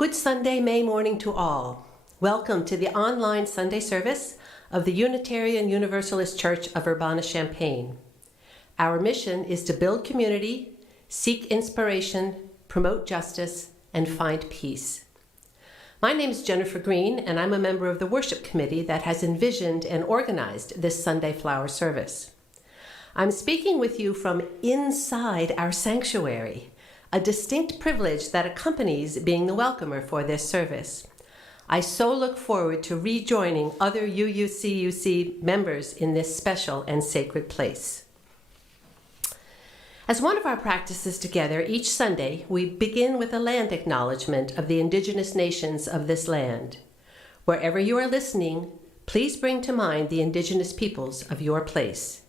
Good Sunday, May morning to all. Welcome to the online Sunday service of the Unitarian Universalist Church of Urbana-Champaign. Our mission is to build community, seek inspiration, promote justice, and find peace. My name is Jennifer Green, and I'm a member of the worship committee that has envisioned and organized this Sunday flower service. I'm speaking with you from inside our sanctuary, a distinct privilege that accompanies being the welcomer for this service. I so look forward to rejoining other UUCUC members in this special and sacred place. As one of our practices together, each Sunday we begin with a land acknowledgement of the indigenous nations of this land. Wherever you are listening, please bring to mind the indigenous peoples of your place.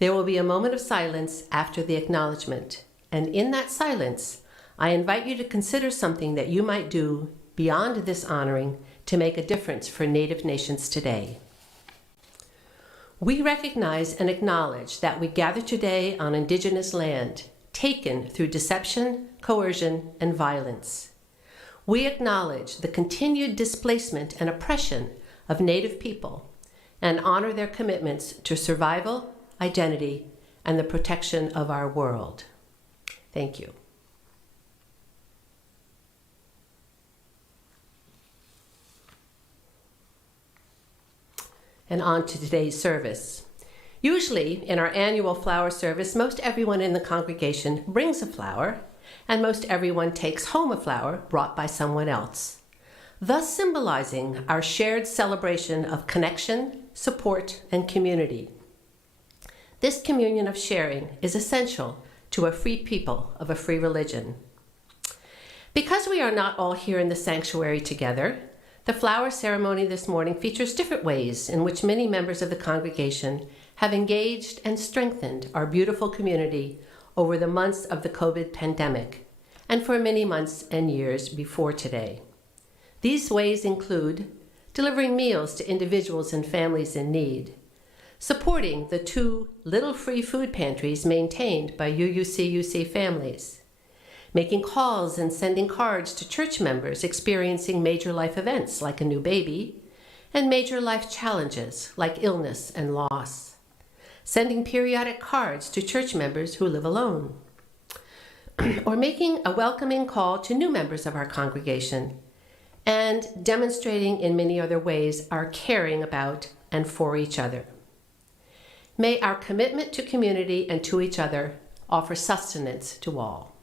There will be a moment of silence after the acknowledgement, and in that silence, I invite you to consider something that you might do beyond this honoring to make a difference for Native nations today. We recognize and acknowledge that we gather today on indigenous land, taken through deception, coercion, and violence. We acknowledge the continued displacement and oppression of Native people and honor their commitments to survival, identity, and the protection of our world. Thank you. And on to today's service. Usually, in our annual flower service, most everyone in the congregation brings a flower, and most everyone takes home a flower brought by someone else, thus symbolizing our shared celebration of connection, support, and community. This communion of sharing is essential to a free people of a free religion. Because we are not all here in the sanctuary together, the flower ceremony this morning features different ways in which many members of the congregation have engaged and strengthened our beautiful community over the months of the COVID pandemic, and for many months and years before today. These ways include delivering meals to individuals and families in need, supporting the 2 little free food pantries maintained by UUCUC families, making calls and sending cards to church members experiencing major life events like a new baby, and major life challenges like illness and loss, sending periodic cards to church members who live alone, or making a welcoming call to new members of our congregation, and demonstrating in many other ways our caring about and for each other. May our commitment to community and to each other offer sustenance to all.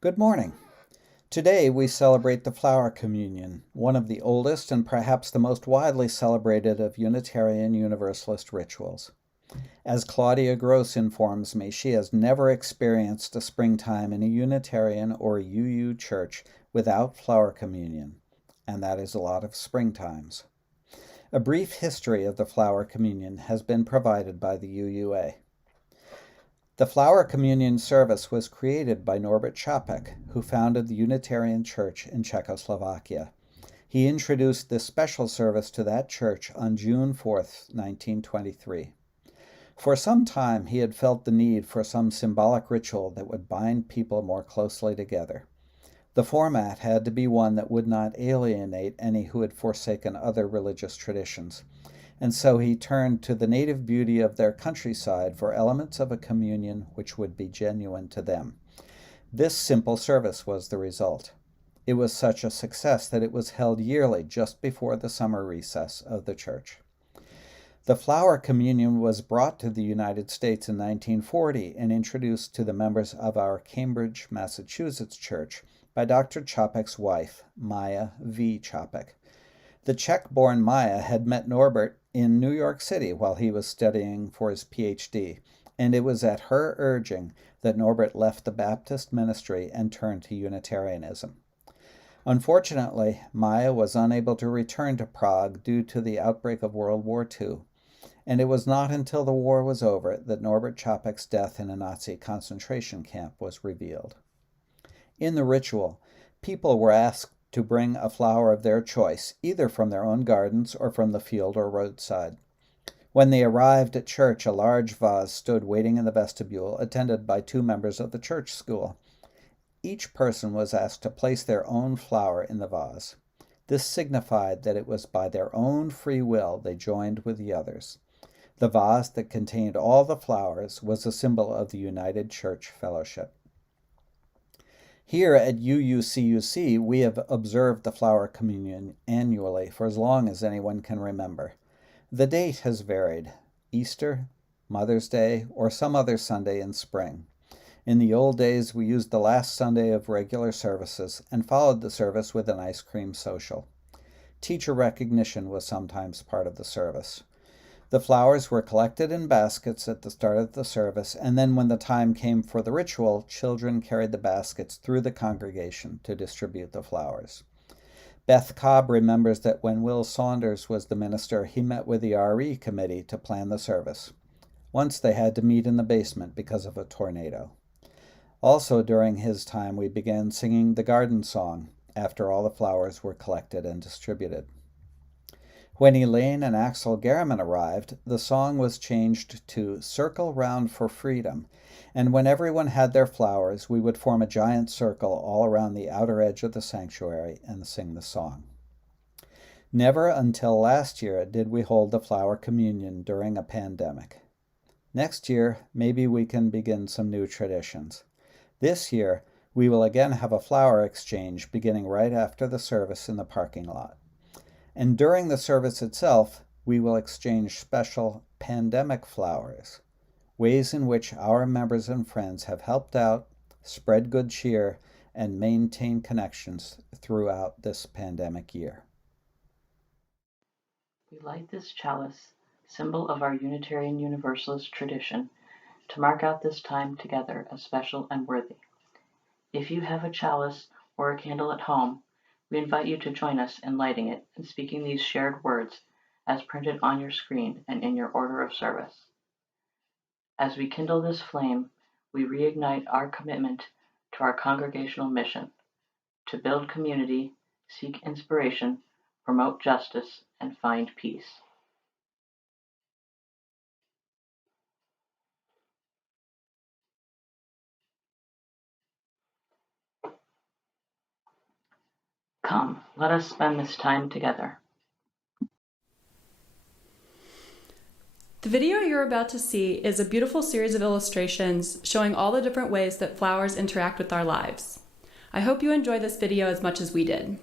Good morning. Today we celebrate the Flower Communion, one of the oldest and perhaps the most widely celebrated of Unitarian Universalist rituals. As Claudia Gross informs me, she has never experienced a springtime in a Unitarian or UU church without Flower Communion, and that is a lot of springtimes. A brief history of the Flower Communion has been provided by the UUA. The Flower Communion service was created by Norbert Čapek, who founded the Unitarian Church in Czechoslovakia. He introduced this special service to that church on June 4, 1923. For some time, he had felt the need for some symbolic ritual that would bind people more closely together. The format had to be one that would not alienate any who had forsaken other religious traditions, and so he turned to the native beauty of their countryside for elements of a communion which would be genuine to them. This simple service was the result. It was such a success that it was held yearly just before the summer recess of the church. The Flower Communion was brought to the United States in 1940 and introduced to the members of our Cambridge, Massachusetts church by Dr. Čapek's wife, Maya V. Čapek. The Czech-born Maya had met Norbert in New York City while he was studying for his PhD, and it was at her urging that Norbert left the Baptist ministry and turned to Unitarianism. Unfortunately, Maya was unable to return to Prague due to the outbreak of World War II, and it was not until the war was over that Norbert Čapek's death in a Nazi concentration camp was revealed. In the ritual, people were asked to bring a flower of their choice, either from their own gardens or from the field or roadside. When they arrived at church, a large vase stood waiting in the vestibule, attended by 2 members of the church school. Each person was asked to place their own flower in the vase. This signified that it was by their own free will they joined with the others. The vase that contained all the flowers was a symbol of the United Church Fellowship. Here at UUCUC, we have observed the Flower Communion annually for as long as anyone can remember. The date has varied: Easter, Mother's Day, or some other Sunday in spring. In the old days, we used the last Sunday of regular services and followed the service with an ice cream social. Teacher recognition was sometimes part of the service. The flowers were collected in baskets at the start of the service, and then when the time came for the ritual, children carried the baskets through the congregation to distribute the flowers. Beth Cobb remembers that when Will Saunders was the minister, he met with the RE committee to plan the service. Once they had to meet in the basement because of a tornado. Also during his time, we began singing the garden song after all the flowers were collected and distributed. When Elaine and Axel Garriman arrived, the song was changed to Circle Round for Freedom, and when everyone had their flowers, we would form a giant circle all around the outer edge of the sanctuary and sing the song. Never until last year did we hold the Flower Communion during a pandemic. Next year, maybe we can begin some new traditions. This year, we will again have a flower exchange beginning right after the service in the parking lot. And during the service itself, we will exchange special pandemic flowers, ways in which our members and friends have helped out, spread good cheer, and maintain connections throughout this pandemic year. We light this chalice, symbol of our Unitarian Universalist tradition, to mark out this time together as special and worthy. If you have a chalice or a candle at home, we invite you to join us in lighting it and speaking these shared words as printed on your screen and in your order of service. As we kindle this flame, we reignite our commitment to our congregational mission to build community, seek inspiration, promote justice, and find peace. Come, let us spend this time together. The video you're about to see is a beautiful series of illustrations showing all the different ways that flowers interact with our lives. I hope you enjoy this video as much as we did.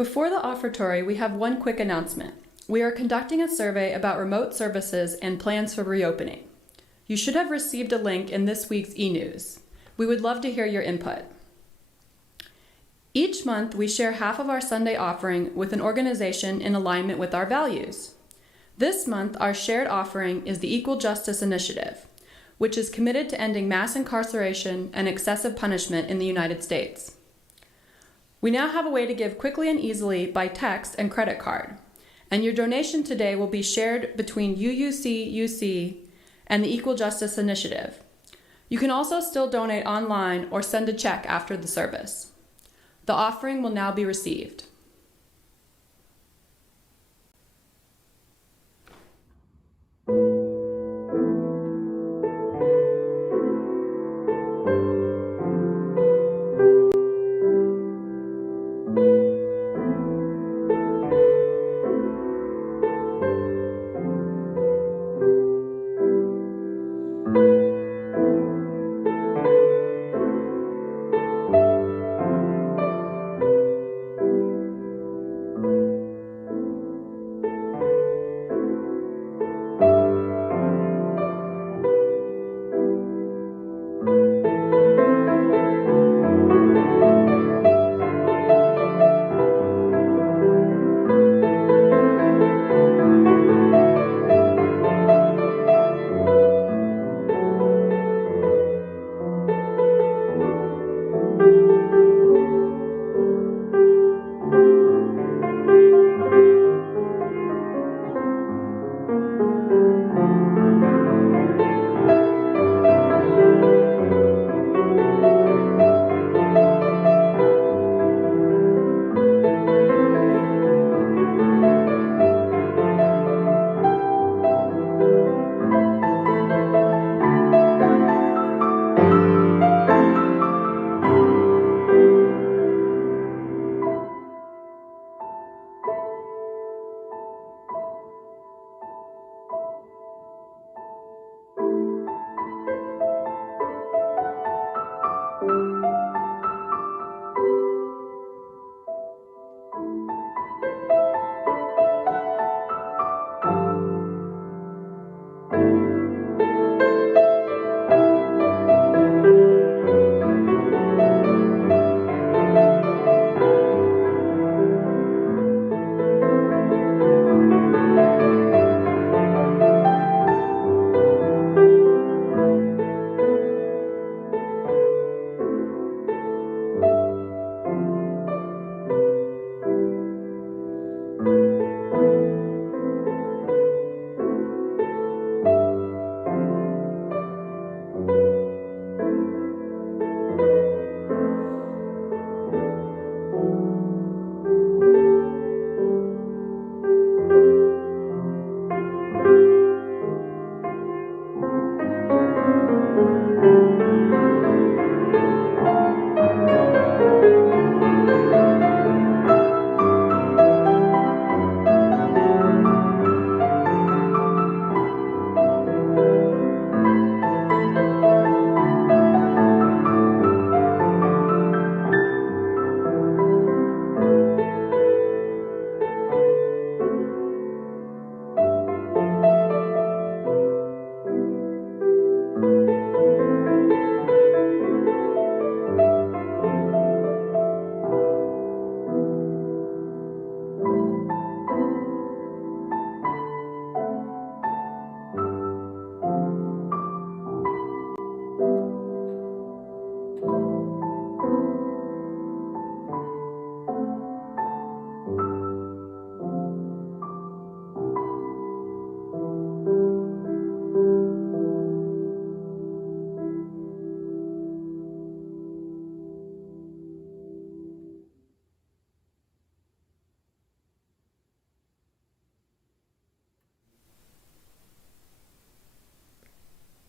Before the offertory, we have one quick announcement. We are conducting a survey about remote services and plans for reopening. You should have received a link in this week's e-news. We would love to hear your input. Each month, we share half of our Sunday offering with an organization in alignment with our values. This month, our shared offering is the Equal Justice Initiative, which is committed to ending mass incarceration and excessive punishment in the United States. We now have a way to give quickly and easily by text and credit card, and your donation today will be shared between UUC-UC and the Equal Justice Initiative. You can also still donate online or send a check after the service. The offering will now be received.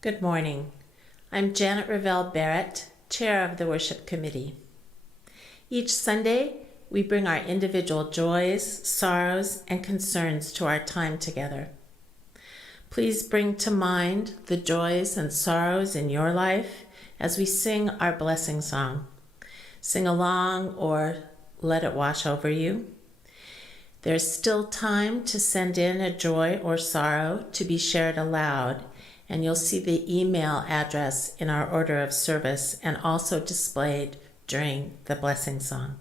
Good morning. I'm Janet Ravel Barrett, Chair of the Worship Committee. Each Sunday, we bring our individual joys, sorrows, and concerns to our time together. Please bring to mind the joys and sorrows in your life as we sing our blessing song. Sing along or let it wash over you. There's still time to send in a joy or sorrow to be shared aloud, and you'll see the email address in our order of service and also displayed during the blessing song.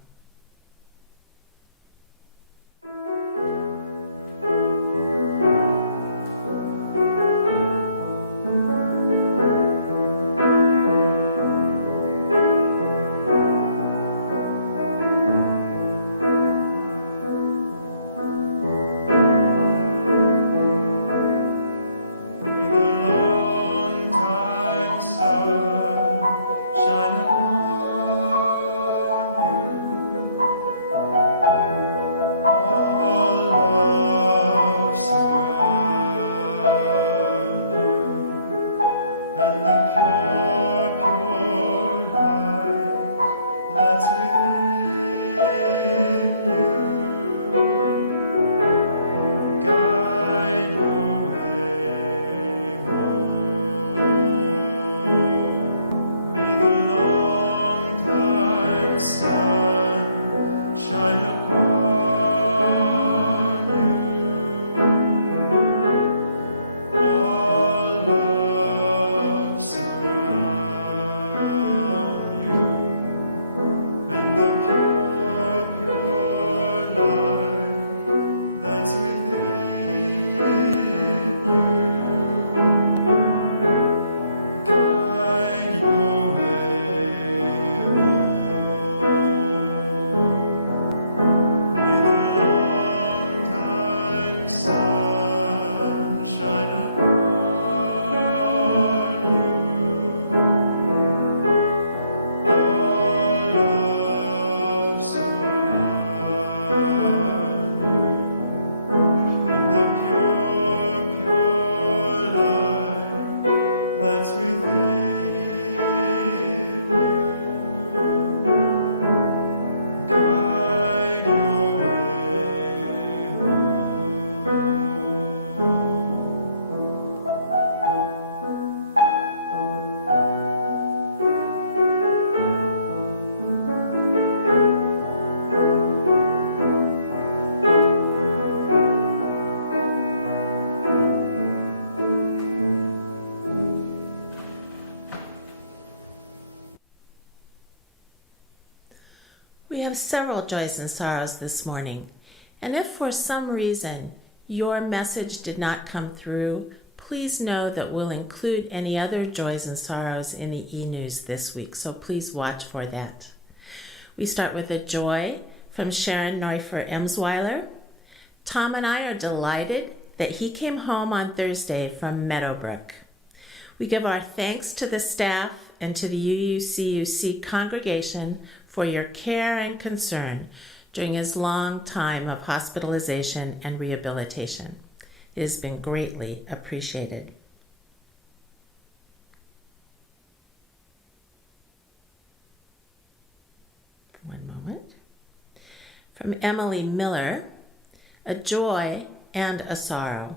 We have several joys and sorrows this morning, and if for some reason your message did not come through, please know that we'll include any other joys and sorrows in the e-news this week, so please watch for that. We start with a joy from Sharon Neufer Emsweiler. Tom and I are delighted that he came home on Thursday from Meadowbrook. We give our thanks to the staff and to the UUCUC congregation for your care and concern during his long time of hospitalization and rehabilitation. It has been greatly appreciated. One moment. From Emily Miller, a joy and a sorrow.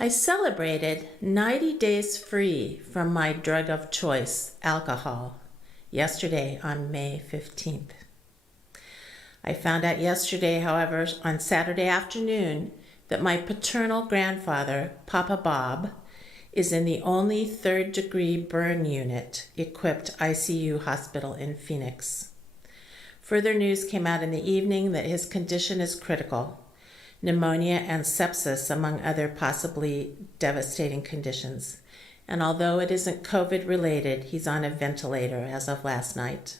I celebrated 90 days free from my drug of choice, alcohol, yesterday on May 15th. I found out yesterday, however, on Saturday afternoon, that my paternal grandfather, Papa Bob, is in the only third-degree burn unit equipped ICU hospital in Phoenix. Further news came out in the evening that his condition is critical. Pneumonia and sepsis, among other possibly devastating conditions. And although it isn't COVID-related, he's on a ventilator as of last night.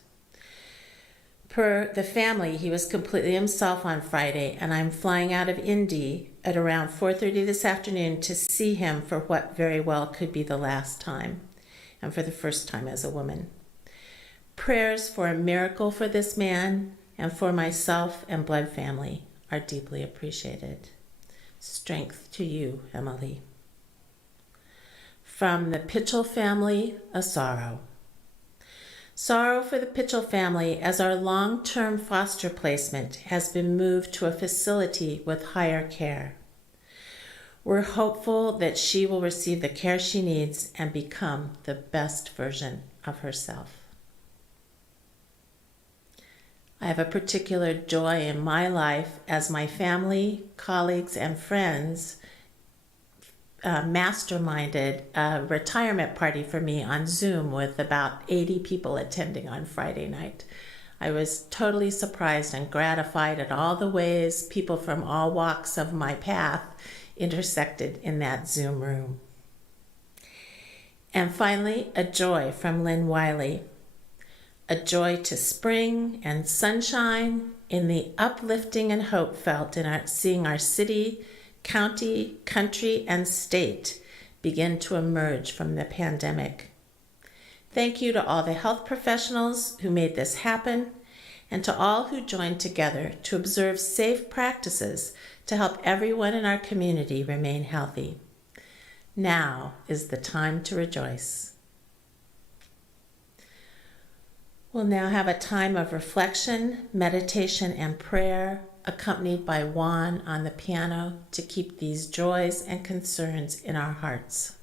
Per the family, he was completely himself on Friday, and I'm flying out of Indy at around 4:30 this afternoon to see him for what very well could be the last time, and for the first time as a woman. Prayers for a miracle for this man and for myself and blood family are deeply appreciated. Strength to you, Emily. From the Pitchell family, a sorrow. Sorrow for the Pitchell family as our long-term foster placement has been moved to a facility with higher care. We're hopeful that she will receive the care she needs and become the best version of herself. I have a particular joy in my life as my family, colleagues, and friends masterminded a retirement party for me on Zoom with about 80 people attending on Friday night. I was totally surprised and gratified at all the ways people from all walks of my path intersected in that Zoom room. And finally, a joy from Lynn Wiley. A joy to spring and sunshine in the uplifting and hope felt in seeing our city, county, country, and state begin to emerge from the pandemic. Thank you to all the health professionals who made this happen, and to all who joined together to observe safe practices to help everyone in our community remain healthy. Now is the time to rejoice. We'll now have a time of reflection, meditation, and prayer, accompanied by Juan on the piano to keep these joys and concerns in our hearts.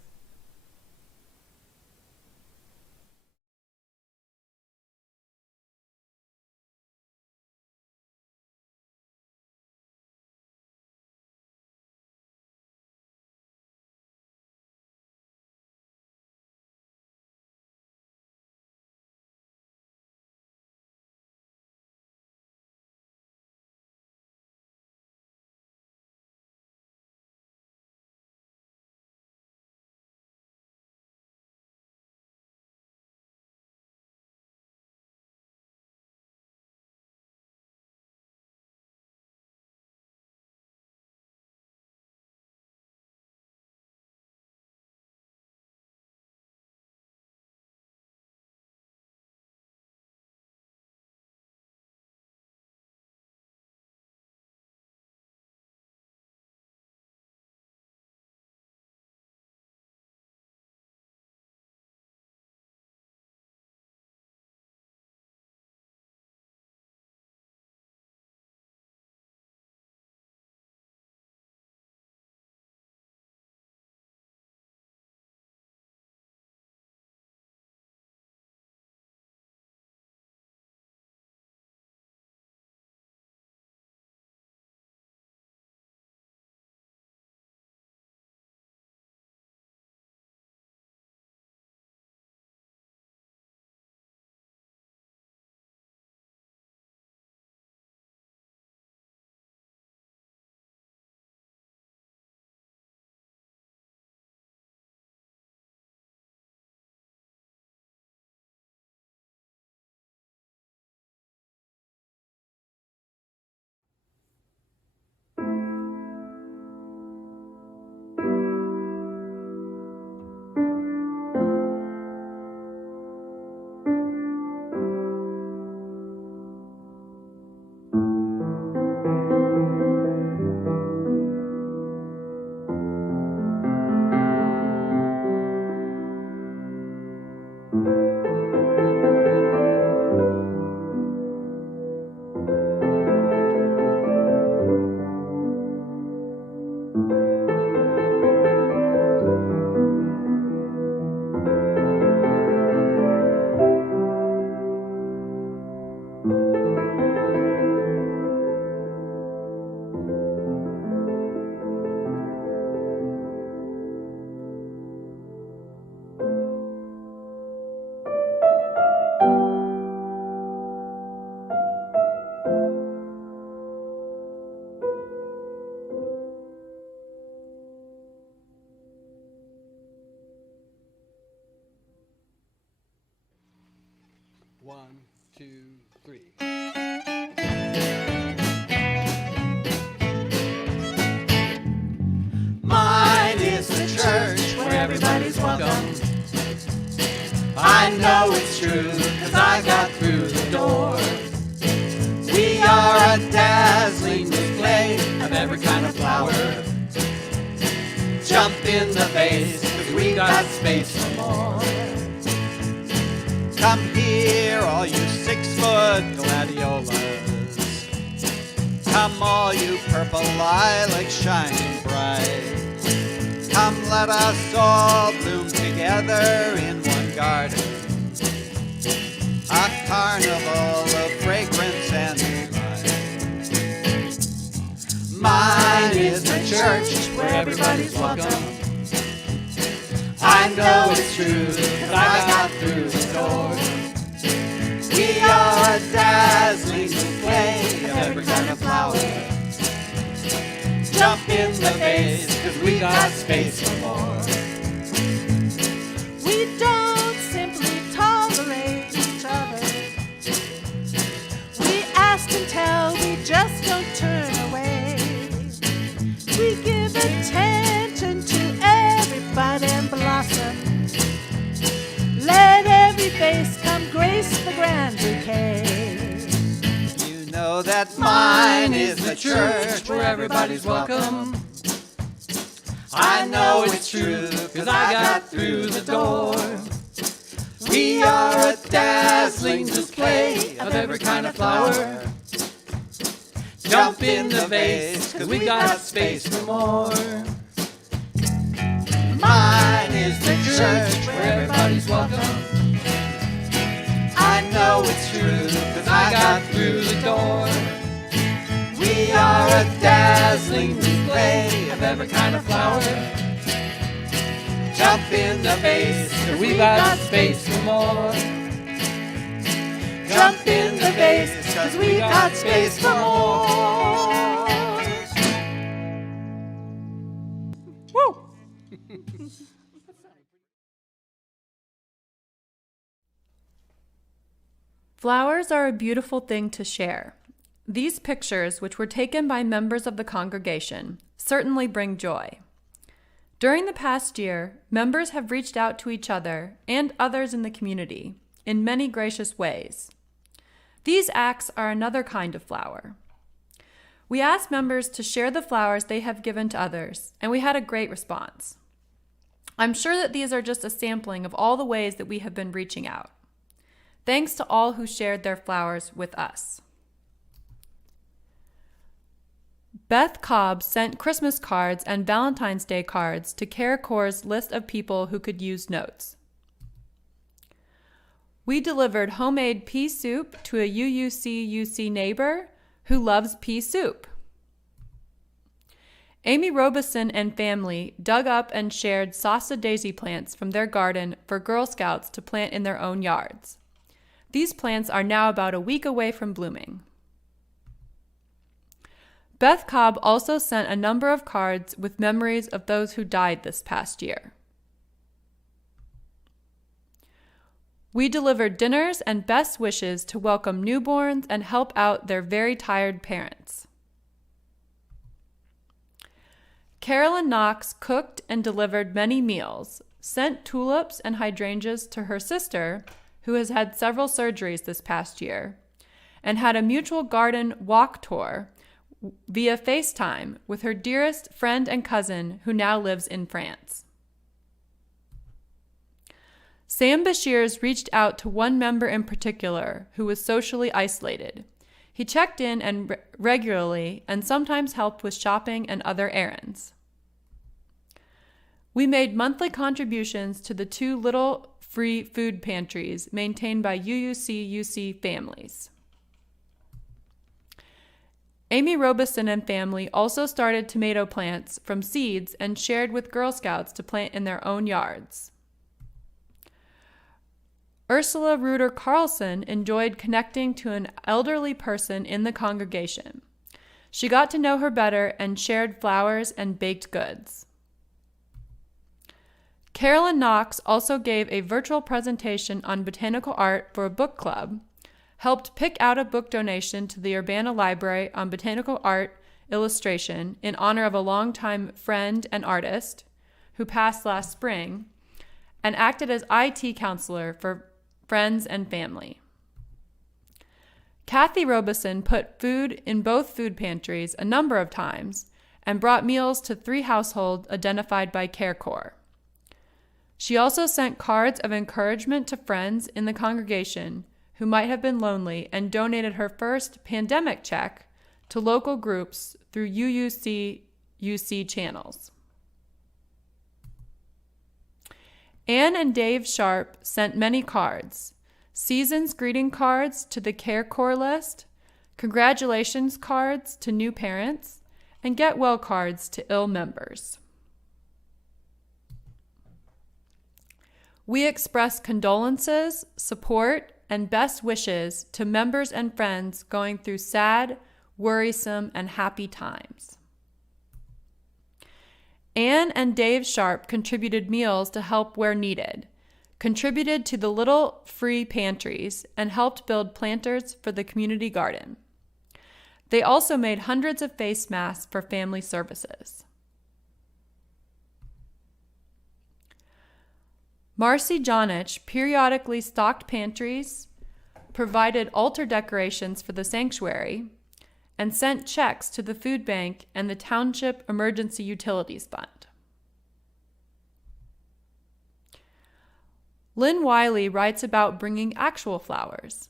One, two, three. Mine is the church where everybody's welcome. I know it's true, 'cause I got through the door. We are a dazzling display of every kind of flower. Jump in the vase, 'cause we got space for more. Come here, all you 6-foot gladiolas. Come, all you purple lilacs shining bright. Come, let us all bloom together in one garden. a carnival of fragrance and delight. Mine is the church where everybody's welcome. I know it's true, 'cause I got through the door. We are a dazzling display of every kind of flower. Jump in the vase, 'cause we got space for more. We don't simply tolerate each other. We ask and tell, we just don't turn away. We give attention to everybody and blossom. Let every face come grace the grand bouquet. You know that mine is the church where everybody's welcome. I know it's true, 'cause I got through the door. We are a dazzling display of every kind of flower. Jump in the vase, 'cause we got space for more. Mine is the church where everybody's welcome. I know it's true, 'cause I got through the door. We are a dazzling display of every kind of flower. Jump in the vase, 'cause we got space for more. Jump in the vase, 'cause we got space for more. Woo! Flowers are a beautiful thing to share. These pictures, which were taken by members of the congregation, certainly bring joy. During the past year, members have reached out to each other and others in the community in many gracious ways. These acts are another kind of flower. We asked members to share the flowers they have given to others, and we had a great response. I'm sure that these are just a sampling of all the ways that we have been reaching out. Thanks to all who shared their flowers with us. Beth Cobb sent Christmas cards and Valentine's Day cards to CareCore's list of people who could use notes. We delivered homemade pea soup to a UUC neighbor who loves pea soup. Amy Robeson and family dug up and shared salsa daisy plants from their garden for Girl Scouts to plant in their own yards. These plants are now about a week away from blooming. Beth Cobb also sent a number of cards with memories of those who died this past year. We delivered dinners and best wishes to welcome newborns and help out their very tired parents. Carolyn Knox cooked and delivered many meals, sent tulips and hydrangeas to her sister, who has had several surgeries this past year, and had a mutual garden walk tour via FaceTime with her dearest friend and cousin who now lives in France. Sam Bashirs reached out to one member in particular who was socially isolated. He checked in and regularly and sometimes helped with shopping and other errands. We made monthly contributions to the 2 little free food pantries maintained by UUC families. Amy Robeson and family also started tomato plants from seeds and shared with Girl Scouts to plant in their own yards. Ursula Reuter Carlson enjoyed connecting to an elderly person in the congregation. She got to know her better and shared flowers and baked goods. Carolyn Knox also gave a virtual presentation on botanical art for a book club, helped pick out a book donation to the Urbana Library on botanical art illustration in honor of a longtime friend and artist who passed last spring, and acted as IT counselor for friends and family. Kathy Robeson put food in both food pantries a number of times and brought meals to 3 households identified by CareCore. She also sent cards of encouragement to friends in the congregation who might have been lonely and donated her first pandemic check to local groups through UUC channels. Anne and Dave Sharp sent many cards, season's greeting cards to the Care Corps list, congratulations cards to new parents, and get well cards to ill members. We express condolences, support, and best wishes to members and friends going through sad, worrisome, and happy times. Anne and Dave Sharp contributed meals to help where needed, contributed to the Little Free Pantries, and helped build planters for the community garden. They also made hundreds of face masks for family services. Marcy Jonich periodically stocked pantries, provided altar decorations for the sanctuary, and sent checks to the food bank and the Township Emergency Utilities Fund. Lynn Wiley writes about bringing actual flowers.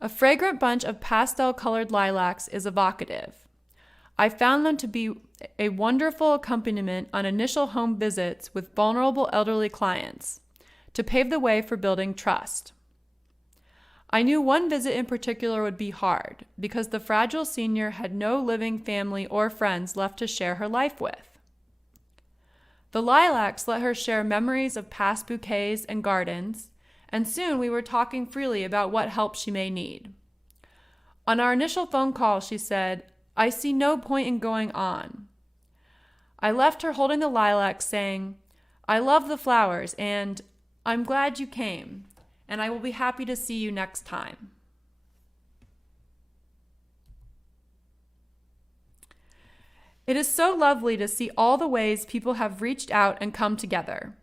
A fragrant bunch of pastel-colored lilacs is evocative. I found them to be a wonderful accompaniment on initial home visits with vulnerable elderly clients to pave the way for building trust. I knew one visit in particular would be hard because the fragile senior had no living family or friends left to share her life with. The lilacs let her share memories of past bouquets and gardens, and soon we were talking freely about what help she may need. On our initial phone call, she said, "I see no point in going on." I left her holding the lilacs saying, "I love the flowers and I'm glad you came, and I will be happy to see you next time." It is so lovely to see all the ways people have reached out and come together,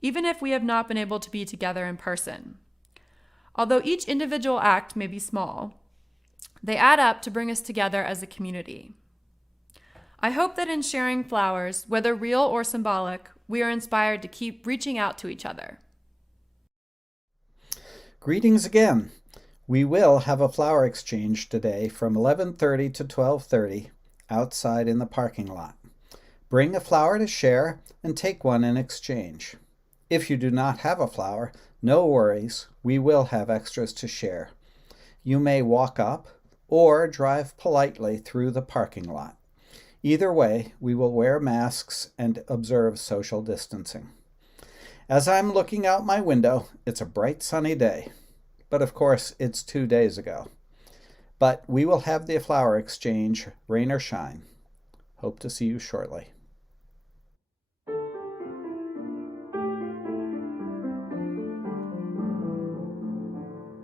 even if we have not been able to be together in person. Although each individual act may be small, they add up to bring us together as a community. I hope that in sharing flowers, whether real or symbolic, we are inspired to keep reaching out to each other. Greetings again. We will have a flower exchange today from 11:30 to 12:30 outside in the parking lot. Bring a flower to share and take one in exchange. If you do not have a flower, no worries, we will have extras to share. You may walk up or drive politely through the parking lot. Either way, we will wear masks and observe social distancing. As I'm looking out my window, it's a bright sunny day. But of course, it's 2 days ago. But we will have the flower exchange, rain or shine. Hope to see you shortly.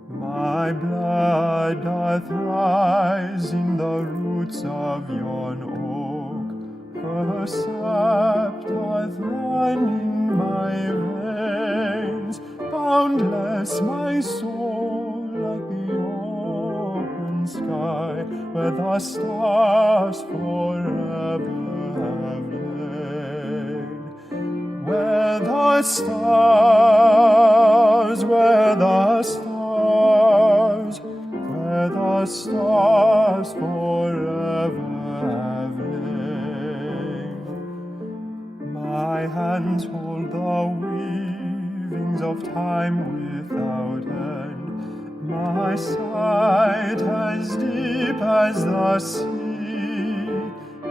My blood doth rise in the roots of yon oak, her sap doth run in my veins, boundless my soul like the open sky, where the stars forever have lain. Where the stars, where the stars forever have lain. My hands hold the weavings of time without end, my sight as deep as the sea.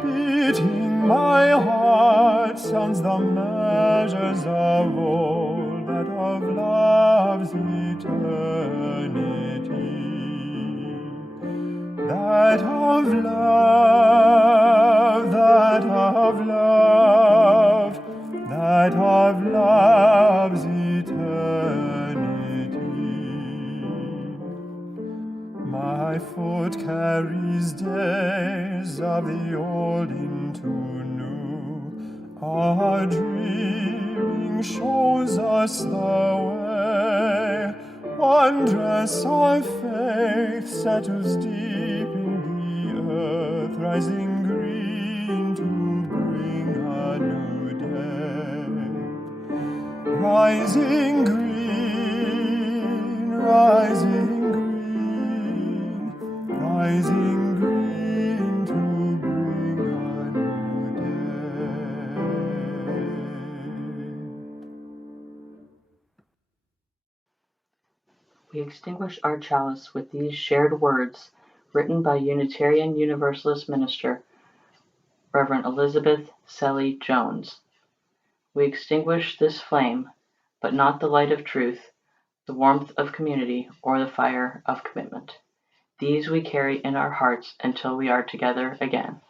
Beating my heart sounds the measures of old, that of love's eternity. That of love, that of love, that of love's eternity. My foot carries days of the old into new. Our dreaming shows us the way. Wondrous our faith settles deep in the earth, rising green to bring a new day. Rising green, rising green, rising green to bring a new day. We extinguish our chalice with these shared words written by Unitarian Universalist minister Reverend Elizabeth Selly Jones. We extinguish this flame, but not the light of truth, the warmth of community, or the fire of commitment. These we carry in our hearts until we are together again.